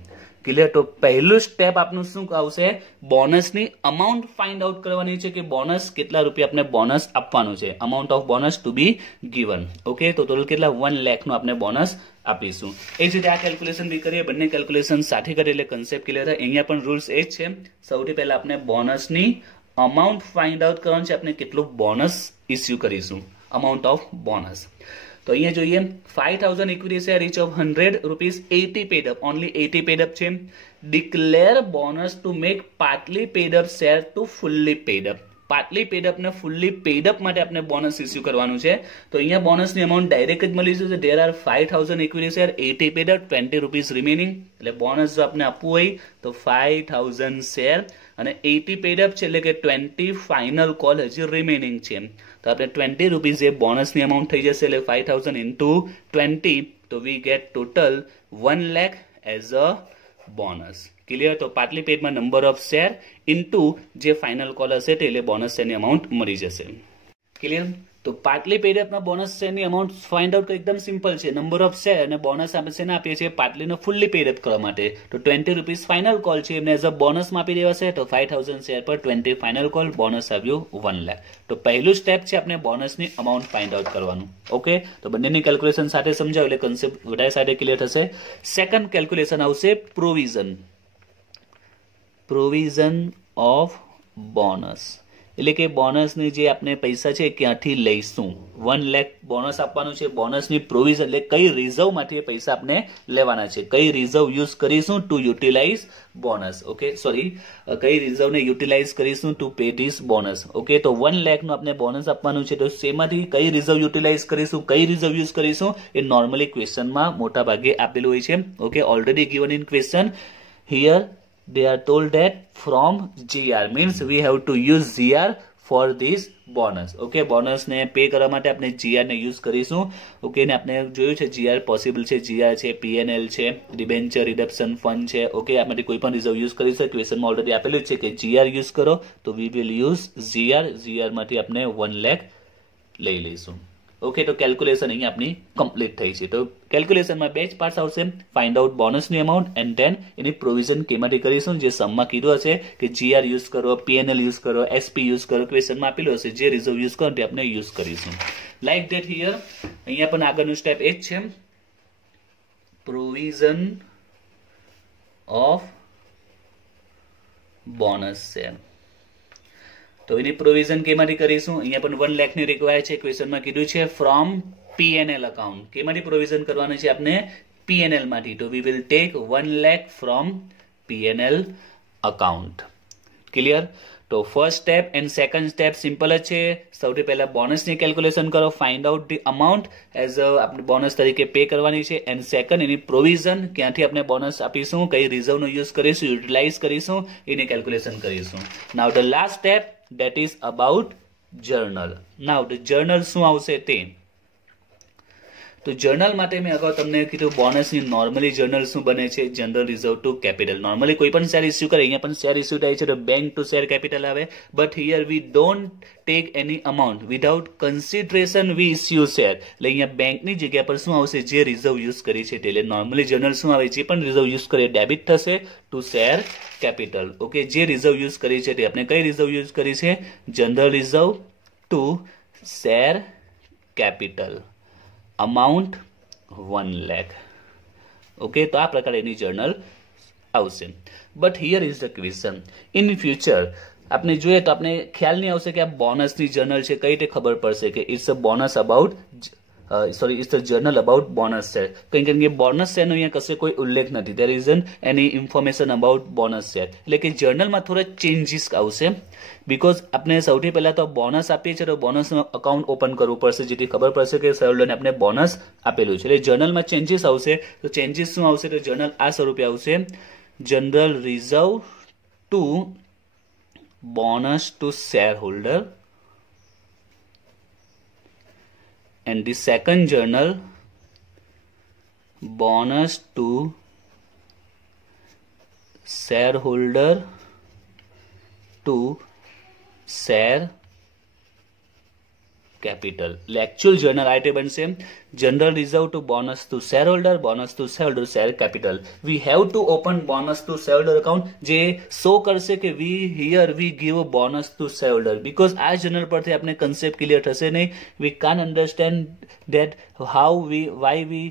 ક્લિયર? તો પહેલું સ્ટેપ આપનું શું આવશે? બોનસની અમાઉન્ટ ફાઇન્ડ આઉટ કરવાની છે કે બોનસ કેટલા રૂપિયા આપણે બોનસ આપવાનું છે, amount of bonus to be given. Okay, તો ટોટલ કેટલા? 1 લાખ નું આપણે બોનસ આપીશું. એ જ રીતે આ કેલ્ક્યુલેશન બી કરીએ, બંને કેલ્ક્યુલેશન સાથે કરીએ એટલે કન્સેપ્ટ ક્લિયર થાય. અહીંયા પણ રૂલ્સ એ જ છે. સૌથી પહેલા આપણે બોનસની અમાઉન્ટ ફાઇન્ડ આઉટ કરવાનું છે, આપણે કેટલું બોનસ ઇસ્યુ કરીશું, અમાઉન્ટ ઓફ બોનસ. તો અહીંયા જોઈએ 5000 equity share each of 100 rupees 80 paid up, only 80 paid up છે. declare bonus to make partly paid up share to fully paid up. Partly paid up ને ફુલ્લી પેડ અપ માટે આપણે bonus issue કરવાનું છે. તો અહીંયા બોનસની અમાઉન્ટ ડાયરેક્ટ જ મળી જશે. There are 5000 equity share 80 paid up 20 rupees remaining. એટલે બોનસ જો આપણે આપવું હોય તો 5000 શેર અને 80 પેડ અપ છે એટલે કે 20 ફાઇનલ કોલ હજી રિમેનિંગ છે. તો આપણે 20 રૂપીસ એ બોનસની અમાઉન્ટ થઈ જશે એટલે 5000 ઇન્ટુ 20, તો we get total 1 lakh as a bonus. Clear? તો partly પેડમાં number of share into જે ફાઇનલ કોલ હશે એટલે બોનસ શેરની અમાઉન્ટ મળી જશે. ક્લિયર? તો પાર્ટલી પેડ અપના બોનસ શેરની અમાઉન્ટ ફાઇન્ડ આઉટ એકદમ સિમ્પલ છે. નંબર ઓફ શેર અને બોનસ આપણે શેને આપીએ છીએ? પાર્ટલીનો ફુલ્લી પેડ અપ કરવા માટે. તો 20 રૂપીસ ફાઇનલ કોલ છે એમને એઝ અ બોનસમાં આપી દેવાશે. તો 5000 શેર પર 20 ફાઇનલ કોલ, બોનસ આવ્યું 1 લાખ. તો પહેલું સ્ટેપ છે આપણે બોનસની અમાઉન્ટ ફાઇન્ડ આઉટ કરવાનું. ઓકે, તો બંનેની કેલ્ક્યુલેશન સાથે સમજાવ એટલે કન્સેપ્ટ વધારે સાથે ક્લિયર થશે. સેકન્ડ કેલ્ક્યુલેશન આવશે પ્રોવિઝન. પ્રોવિઝન ઓફ બોનસ એટલે કે બોનસની જે આપણે પૈસા છે ક્યાંથી લઈશું. 1 લાખ બોનસ આપવાનું છે. બોનસની પ્રોવિઝન એટલે કઈ રિઝર્વમાંથી પૈસા આપણે લેવાના છે, કઈ રિઝર્વ યુઝ કરીશું to utilize bonus. Okay, sorry, કઈ રિઝર્વને યુટિલાઇઝ કરીશું to pay this bonus. Okay, તો 1 લાખનું આપણે બોનસ આપવાનું છે. તો શેમાંથી કઈ રિઝર્વ યુટિલાઇઝ કરીશું, કઈ રિઝર્વ યુઝ કરીશું એ નોર્મલી ક્વેશ્ચનમાં મોટા ભાગે આપેલું હોય છે. Okay, already given in question. Here they are told that from GR means we have to use GR for this bonus. Okay, bonus ને પે કરવા માટે આપણે GR ને યુઝ કરીશું. ઓકે, ને આપણે જોયું છે GR પોસિબલ છે, GR છે, PNL છે, ડિબેન્ચર રિડક્શન ફંડ છે. ઓકે, આમાંથી કોઈ પણ રિઝર્વ યુઝ કરી શકે. ક્વેશ્ચનમાં ઓલરેડી આપેલું છે કે GR યુઝ કરો, તો we will use GR. GR માંથી આપણે 1 લાખ લઈ લઈશું. ઓકે, તો કેલ્ક્યુલેશન અહીંયા આપણી કમ્પ્લીટ થઈ છે. તો કેલ્ક્યુલેશનમાં બે જ પાર્ટ્સ આવશે, ફાઇન્ડ આઉટ બોનસની અમાઉન્ટ એન્ડ ધેન એની પ્રોવિઝન કેમાંથી કરીશું. જે સમમાં કીધું હશે કે GR યુઝ કરો, PNL યુઝ કરો, SP યુઝ કરો, ક્વેશ્ચનમાં આપેલું હશે જે રિઝર્વ યુઝ કરો તે આપણે યુઝ કરીશું. લાઈક ધેટ હિયર અહીંયા પણ આગળનું સ્ટેપ એ જ છે, પ્રોવિઝન ઓફ બોનસ છે. તો એની પ્રોવિઝન કેમાંથી કરીશું? અહીંયા પણ 1 લાખની રિક્વાયર છે. ક્વેશ્ચનમાં કીધું છે ફ્રોમ PNL અકાઉન્ટ. કેમાંથી પ્રોવિઝન કરવાની છે આપણે? PNL માંથી. તો we will take 1 lakh from PNL account. Clear? તો first step and second step simple જ છે. સૌથી પહેલા બોનસની કેલ્ક્યુલેશન કરો, find out the amount as આપણે બોનસ તરીકે પે કરવાની છે. એન્ડ સેકન્ડ એની પ્રોવિઝન, ક્યાંથી આપણે બોનસ આપીશું, કઈ રિઝર્વનો યુઝ કરીશું, યુટિલાઇઝ કરીશું, એની કેલ્ક્યુલેશન કરીશું. નાઉ the last step that is about journal. Now the journal શું આવશે તે? તો જર્નલ માટે મેં અગાઉ તમને કીધું બોનસની નોર્મલી જર્નલ શું બને છે? General reserve to capital. Normally કોઈ પણ શેર ઇસ્યુ કરે, અહીંયા પણ શેર ઇસ્યુ થાય છે તો બેંક ટુ શેર કેપિટલ આવે. But here we don't take any amount, without consideration we issue share. એટલે અહીંયા બેંકની જગ્યા પર શું આવશે? જે રિઝર્વ યુઝ કરી છે તે. એટલે નોર્મલી જર્નલ શું આવે? જે પણ રિઝર્વ યુઝ કરે ડેબિટ થશે ટુ શેર કેપિટલ. ઓકે, જે રિઝર્વ યુઝ કરી છે તે આપણે કઈ રિઝર્વ યુઝ કરી છે? General reserve to share capital. Amount 1 lakh. Okay, તો આ પ્રકારે એની જર્નલ આવશે. But here is the question, in future આપણે જોઈએ તો આપણે ખ્યાલ નહીં આવશે કે આ બોનસની જર્નલ છે. કઈ રીતે ખબર પડશે કે it's a bonus about it's the journal about bonus share? કારણ કે બોનસ શેરનો અહીંયા કશે કોઈ ઉલ્લેખ નથી. There is any information about bonus share. એટલે કે જર્નલમાં થોડા ચેન્જીસ આવશે. બીકોઝ આપણે સૌથી પહેલા તો બોનસ આપીએ છીએ તો બોનસનું અકાઉન્ટ ઓપન કરવું પડશે, જેથી ખબર પડશે કે શેરહોલ્ડરને આપણે બોનસ આપેલું છે. એટલે જર્નલમાં ચેન્જીસ આવશે. તો ચેન્જીસ શું આવશે? તો જર્નલ આ સ્વરૂપે આવશે, general reserve to bonus to share holder. And the second journal, bonus to shareholder to share capital. એટલે એકચ્યુઅલ જર્નલ આ રીતે બનશે general reserve to bonus to share holder share capital. We have to open bonus to share holder account, જે show કરશે કે we give bonus to share holder. Because આ journal પરથી આપણે કન્સેપ્ટ ક્લિયર થશે નહીં. We can understand that why we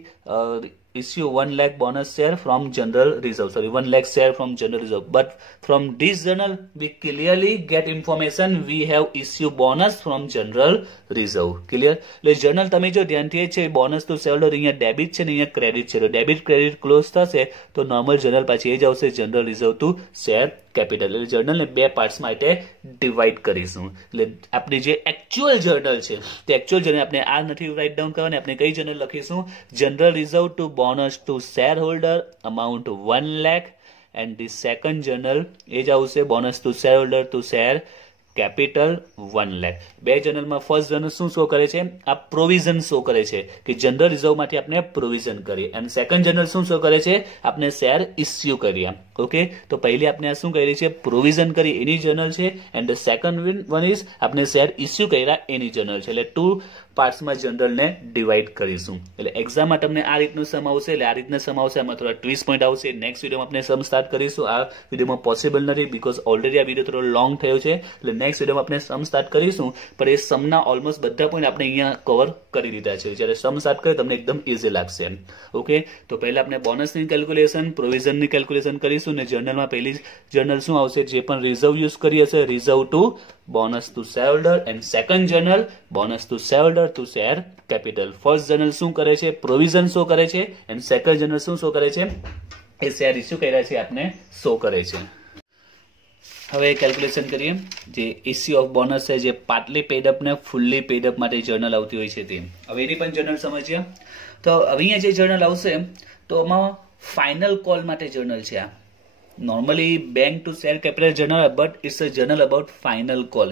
issue 1 lakh bonus share from general reserve, 1 lakh share from general reserve, but from this journal we clearly get information we have issue bonus from general reserve. clear? એટલે journal તમે જો ધ્યાનથી છે bonus two shareholder અહીંયા debit છે ને અહીંયા credit છે, તો ડેબિટ ક્રેડિટ ક્લોઝ થશે તો નોર્મલ જર્નલ પાછી એ જ આવશે general reserve to share capital. એટલે જર્નલને બે પાર્ટ્સમાં માટે ડિવાઈડ કરીશું. એટલે આપણી જે એકચ્યુઅલ જર્નલ છે તે એકચ્યુઅલ જર્નલ આપણે આ નથી રાઇટ ડાઉન કરવાની, આપણે કઈ જર્નલ લખીશું general reserve to bonus to share holder amount 1 lakh, and the second journal એ જ આવશે bonus to share holder to share capital 1 lakh. બે જર્નલમાં ફર્સ્ટ જર્નલ શું શો કરે છે? આ પ્રોવિઝન શો કરે છે કે જનરલ રિઝર્વ માંથી આપણે પ્રોવિઝન કરીએ, અને સેકન્ડ જર્નલ શું શો કરે છે? આપણે શેર ઇસ્યુ કરીએ. ઓકે, તો પહેલી આપણે આ શું કરી છે? પ્રોવિઝન કરી એની જર્નલ છે, and the second one is આપણે શેર ઇસ્યુ કર્યા એની જર્નલ છે. એટલે 2 પાર્ટ્સમાં જનરલને ડિવાઈડ કરીશું. એટલે એક્ઝામમાં તમને આ રીતનું સમ આવશે, એટલે આ રીતના સમ આવશે, આમાં થોડા ટ્વિસ્ટ પોઈન્ટ આવશે. નેક્સ્ટ વિડીયોમાં આપણે સમ સ્ટાર્ટ કરીશું. આ વિડીયોમાં પોસિબલ નથી બીકોઝ ઓલરેડી આ વિડીયો થોડો લોંગ થયો છે. એટલે નેક્સ્ટ વિડીયોમાં આપણે સમ સ્ટાર્ટ કરીશું, પણ એ સમના ઓલમોસ્ટ બધા પોઈન્ટ આપણે અહીંયા કવર કરી દીધા છે. જ્યારે સમ સ્ટાર્ટ કરીએ તમને એકદમ ઇઝી લાગશે. ઓકે, તો પહેલા આપણે બોનસની કેલ્ક્યુલેશન, પ્રોવિઝનની કેલ્ક્યુલેશન કરીશું, ને જર્નલમાં પહેલી જર્નલ શું આવશે? જે પણ રિઝર્વ યુઝ કરી હશે reserve to bonus to share holder, and second journal bonus to share holder to share capital. First journal શું કરે છે? પ્રોવિઝન શો કરે છે, એન્ડ સેકન્ડ જર્નલ શું શો કરે છે? એ શેર ઇસ્યુ કર્યા છે આપને શો કરે છે. હવે કેલ્ક્યુલેશન કરીએ. જે ઇસ્યુ ઓફ બોનસ છે, જે પાર્ટલી પેડઅપ ને ફૂલ્લી પેડઅપ માટે જર્નલ આવતી હોય છે તે. હવે એની પણ જર્નલ સમજીએ. તો હવે અહીંયા જે જર્નલ આવશે તો આમાં ફાઇનલ કોલ માટે જર્નલ છે. આ normally bank to share capital journal, but it's a journal about final call.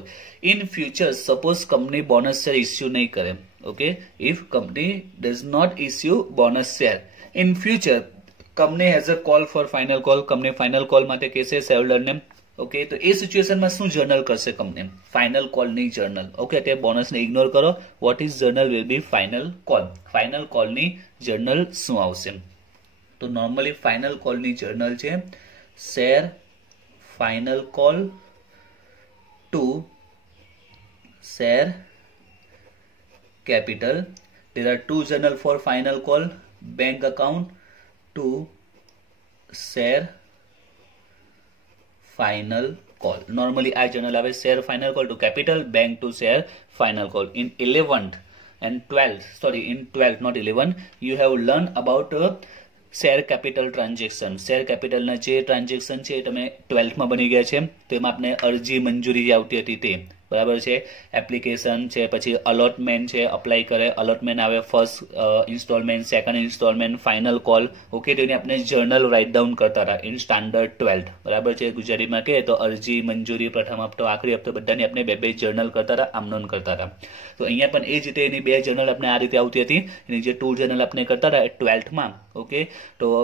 In future suppose company bonus share issue nahi kare, okay, if company does not issue bonus share in future, company has a call for final call, company final call માટે કહેશે shareholder ને. Okay, તો એ સિચ્યુએશનમાં શું journal કરશે company? Final કોલની journal. Okay, તે બોનસને ignore કરો. What is journal will be final call. Final કોલની જર્નલ શું આવશે? તો નોર્મલી ફાઇનલ કોલની જર્નલ છે share final call to share capital. There are 2 journal for final call, bank account to share final call. Normally I journal have a share final call to capital, bank to share final call. In 11th and 12th, sorry, in 12th not 11, you have learned about share capital transaction. Share કેપિટલના જે transaction છે તમે 12થમાં બની ગયા છે. તેમાં આપણે અરજી મંજૂરી આવતી હતી તે બરાબર છે, એપ્લિકેશન છે, પછી અલોટમેન્ટ છે, અપ્લાય કરે, અલોટમેન્ટ આવે, first installment, second installment, final call. Okay, તો એને આપણે જર્નલ રાઇટ ડાઉન કરતા હતા ઇન સ્ટાન્ડર્ડ 12th બરાબર છે. ગુજરાતીમાં કહે તો અરજી મંજૂરી, પ્રથમ હપ્તો, આખરી હપ્તો બધાની આપણે બે જર્નલ કરતા હતા, આમનોન કરતા હતા. તો અહીંયા પણ એ જ રીતે એની 2 જર્નલ આપણે આ રીતે આવતી હતી. એની જે 2 જર્નલ આપણે કરતા હતા 12thમાં. ઓકે, તો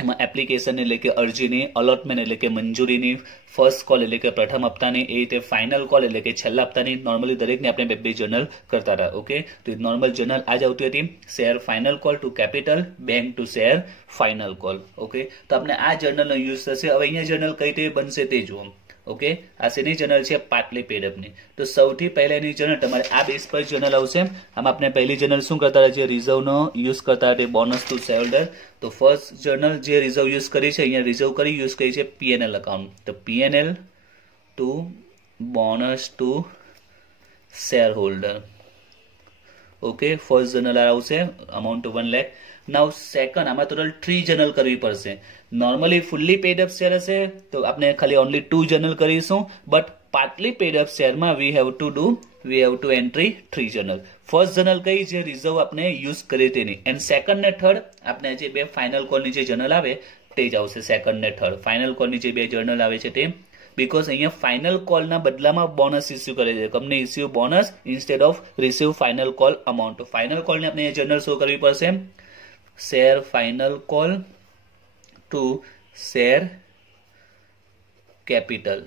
એમાં એપ્લિકેશન એટલે કે અરજીની, અલોટમેન્ટ એટલે કે મંજૂરીની, ફર્સ્ટ કોલ એટલે કે પ્રથમ હપ્તાની, એ રીતે ફાઇનલ કોલ એટલે કે છેલ્લા હપ્તાની. નોર્મલી દરેકને આપણે 2 જર્નલ કરતા હતા. ઓકે, તો નોર્મલ જર્નલ આ જ આવતી હતી share final call to capital, bank to share final call. Okay, તો આપણે આ જર્નલનો યુઝ થશે. હવે અહીંયા જર્નલ કઈ રીતે બનશે તે જુઓ. ઓકે, આ શેની જર્નલ છે? પાર્ટલી પેડઅપની. તો સૌથી પહેલા એની જર્નલ તમારે આ બેઝ પર જર્નલ આવશે. આમાં આપણે પહેલી જર્નલ શું કરતા હતા? જે રિઝર્વનો યુઝ કરતા હતા બોનસ ટુ શેર હોલ્ડર. તો ફર્સ્ટ જર્નલ જે રિઝર્વ યુઝ કરી છે અહીંયા રિઝર્વ કરી યુઝ કરી છે પીએનએલ અકાઉન્ટ. તો PNL to bonus to share holder. Okay, first journal આવશે અમાઉન્ટ 1 lakh. નાઉ સેકન્ડ, આમાં ટોટલ 3 જર્નલ કરવી પડશે. Normally fully paid up share હશે તો આપણે ખાલી ઓનલી 2 જર્નલ કરીશું, બટ પાર્ટલી પેડ અપ શેરમાં we have to entry 3 journal. First journal કઈ? જે રિઝર્વ આપણે યુઝ કરી તેની, એન્ડ સેકન્ડ ને થર્ડ આપણે જે 2 ફાઇનલ કોલની જે જર્નલ આવે તે જ આવશે. સેકન્ડ ને થર્ડ ફાઇનલ કોલની જે 2 જર્નલ આવે છે તે, બીકોઝ અહીંયા ફાઇનલ કોલના બદલામાં બોનસ ઇસ્યુ કરે છે company. Issue bonus instead of receive final call amount. તો ફાઇનલ કોલને આપણે જર્નલ શો કરવી પડશે share final call to share capital.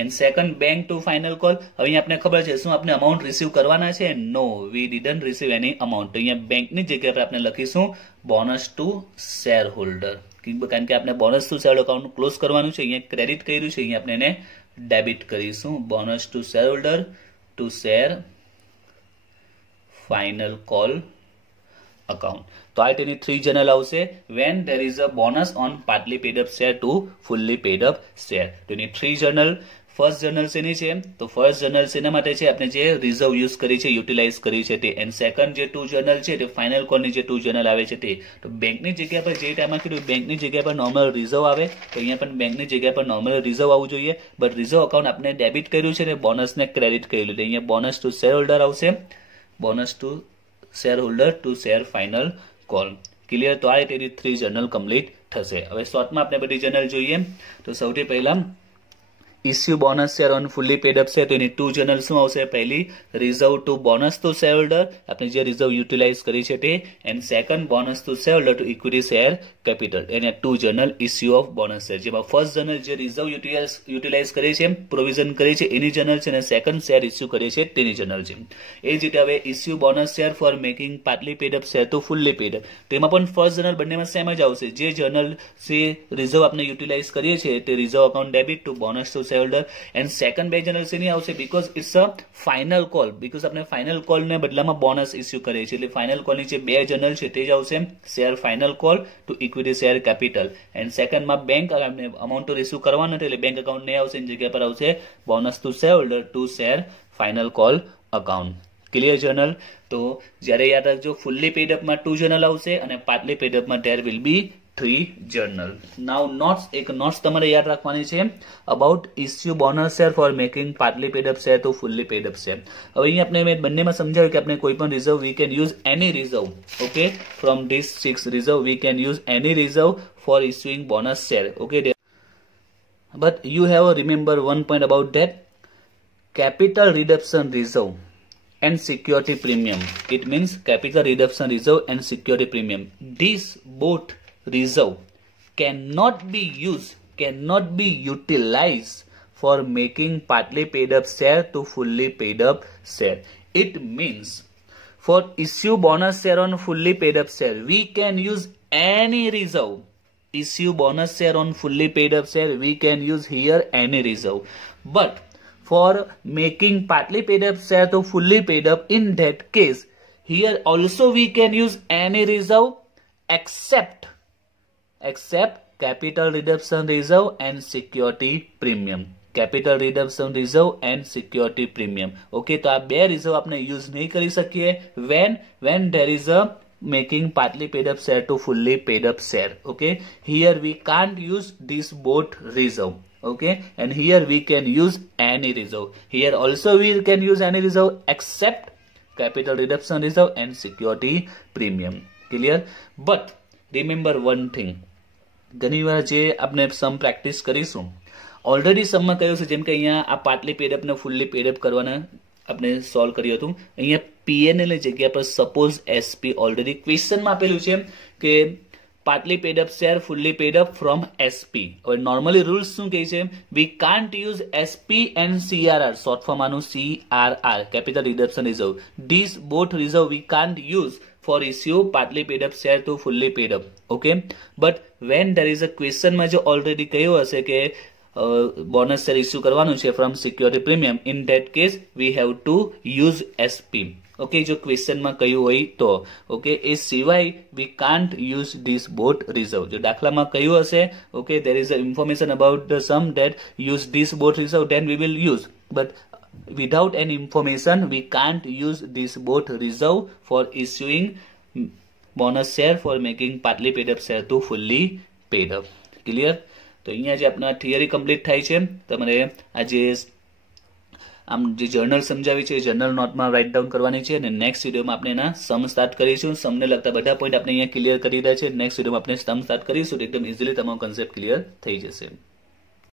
And second bank to final call. હવે અહીંયા આપણે ખબર છે શું આપણે અમાઉન્ટ રિસીવ કરવાના છે? નો, વી ડીડન્ટ રિસીવ એની અમાઉન્ટ. તો અહીંયા બેંકની જગ્યા પર આપણે લખીશું બોનસ ટુ શેર હોલ્ડર, કારણ કે આપણે bonus to share account close કરવાનું છે. અહીંયા ક્રેડિટ કર્યું છે, અહીંયા આપણે એને ડેબિટ કરીશું. Bonus to share holder to share final call account. તો આ તેની 3 જર્નલ આવશે when there is a bonus on partly paid up share to fully paid up share. તો એની 3 જર્નલ. ફર્સ્ટ જર્નલ શેની છે? તો ફર્સ્ટ જર્નલ શેના માટે છે? આપણે જે રિઝર્વ યુઝ કરી છે, યુટિલાઇઝ કરી છે તે. એન્ડ સેકન્ડ જે 2 જર્નલ છે તે ફાઇનલ કોલની જે 2 જર્નલ આવે છે તે. તો બેંકની જગ્યા પર જે ટાઈમમાં કીધું બેંકની જગ્યા પર નોર્મલ રિઝર્વ આવે, તો અહીંયા પણ બેંકની જગ્યા પર નોર્મલ રિઝર્વ આવવું જોઈએ. બટ રિઝર્વ અકાઉન્ટ આપણે ડેબિટ કર્યું છે ને બોનસને ક્રેડિટ કરેલું. તો અહીંયા બોનસ ટુ શેર હોલ્ડર આવશે. Bonus to share holder to share final call. Clear? તો આ તેની 3 જર્નલ કમ્પ્લીટ થશે. હવે શોર્ટમાં આપણે બધી જર્નલ જોઈએ. તો સૌથી પહેલા issue bonus share on fully paid up છે, તો એની 2 જર્નલ શું આવશે? પહેલી reserve to bonus to share holder, આપણે જે રિઝર્વ યુટિલાઇઝ કરી છે તે. And second bonus to share holder to equity share capital. એને 2 journal issue of bonus share, જેમાં ફર્સ્ટ જર્નલ જે રિઝર્વ યુટિલાઇઝ કરી છે, પ્રોવિઝન કરી છે એની જર્નલ છે, અને સેકન્ડ શેર ઇસ્યુ કરી છે તેની જર્નલ છે. એ જ રીતે હવે issue bonus share for making partly paid up share to fully paid up, તેમાં પણ ફર્સ્ટ જર્નલ બંનેમાં સેમ જ આવશે. જે જર્નલ જે રિઝર્વ આપણે યુટિલાઇઝ કરીએ છીએ તે reserve account debit to bonus to share holder. And second બે જર્નલ શેની આવશે? Because it's a final call, because આપણે ફાઇનલ કોલ ને બદલામાં બોનસ ઇસ્યુ કરીએ છીએ, એટલે ફાઇનલ કોલની જે 2 જર્નલ છે તે જ આવશે. Share final call two equity share capital. And સેકન્ડમાં બેંક અમાઉન્ટ તો રિસીવ કરવાનું નથી, એટલે બેંક અકાઉન્ટ નહીં આવશે. એની જગ્યા પર આવશે bonus to share holder to share final call account. Clear journal? તો જ્યારે યાદ રાખજો, ફુલ્લી પેડ અપમાં 2 જર્નલ આવશે અને પાર્ટલી પેડ અપમાં there will be 3 journal. Now notes, એક નોટ્સ તમારે યાદ રાખવાની છે about issue bonus share for making partly paid up share to fully paid up share. હવે અહીંયા આપણે મેં બંનેમાં સમજાવ્યું કે આપણે કોઈ પણ reserve we can use any reserve. Okay, from this 6 reserve we can use any reserve for issuing bonus share. Okay, but you have to remember one point about that: capital reduction reserve and security premium. It means capital reduction reserve and security premium. These both reserve cannot be utilized for making partly paid up share to fully paid up share. It means for issue bonus share on fully paid up share, we can use any reserve. Issue bonus share on fully paid up share, we can use here any reserve. But for making partly paid up share to fully paid up, in that case, here also we can use any reserve except capital reduction reserve and security premium. Capital reduction reserve and security premium. Okay, तो आप 2 reserve आपने use नहीं कर सकिए when there is a making partly paid up share to fully paid up share. Okay, here we can't use this both reserve. Okay, and here we can use any reserve. Here also we can use any reserve except capital reduction reserve and security premium. Clear? But remember one thing, ઘણી વાર જે આપણે સમ practice કરીશું, already સમમાં કહ્યું છે, જેમ કે અહીંયા આ પાર્ટલી પેડ અપ ને ફુલ્લી પેડ અપ કરવાના આપણે સોલ્વ કર્યું હતું. અહીંયા પીએનએલ ની જગ્યા પર સપોઝ એસપી ઓલરેડી ક્વેશ્ચનમાં આપેલું છે કે partly paid up share fully paid up from SP. હવે નોર્મલી રૂલ્સ શું કહે છે? We can't use SP and CRR, short form આનું CRR, capital reduction reserve. This both reserve we can't use for issue partly paid up share to fully paid up. Okay, but when there is a question માં જો already કહ્યું હશે કે bonus share issue કરવાનું છે from security premium, in that case we have to use SP. Okay, જો question માં કહ્યું હોય તો. ઓકે, એ સિવાય we can't use this both reserve. જો દાખલામાં કહ્યું હશે, okay, there is a information about the sum that use this both reserve, then we will use. But without any information, we can't use this both reserve for issuing bonus share for making partly paid up share to fully paid up. Clear? તો અહીંયા જે આપણા theory complete થાય છે, તમારે આ જે આમ જે જર્નલ સમજાવી છે જર્નલ નોટમાં રાઇટ ડાઉન કરવાની છે, અને નેક્સ્ટ વિડીયોમાં આપણે એના સમ સ્ટાર્ટ કરીશું. સમને લગતા બધા પોઈન્ટ આપણે અહીંયા ક્લિયર કરી રહ્યા છે. નેક્સ્ટ વિડીયોમાં આપણે સમ સ્ટાર્ટ કરીશું, એકદમ ઇઝીલી તમારો કન્સેપ્ટ ક્લિયર થઈ જશે.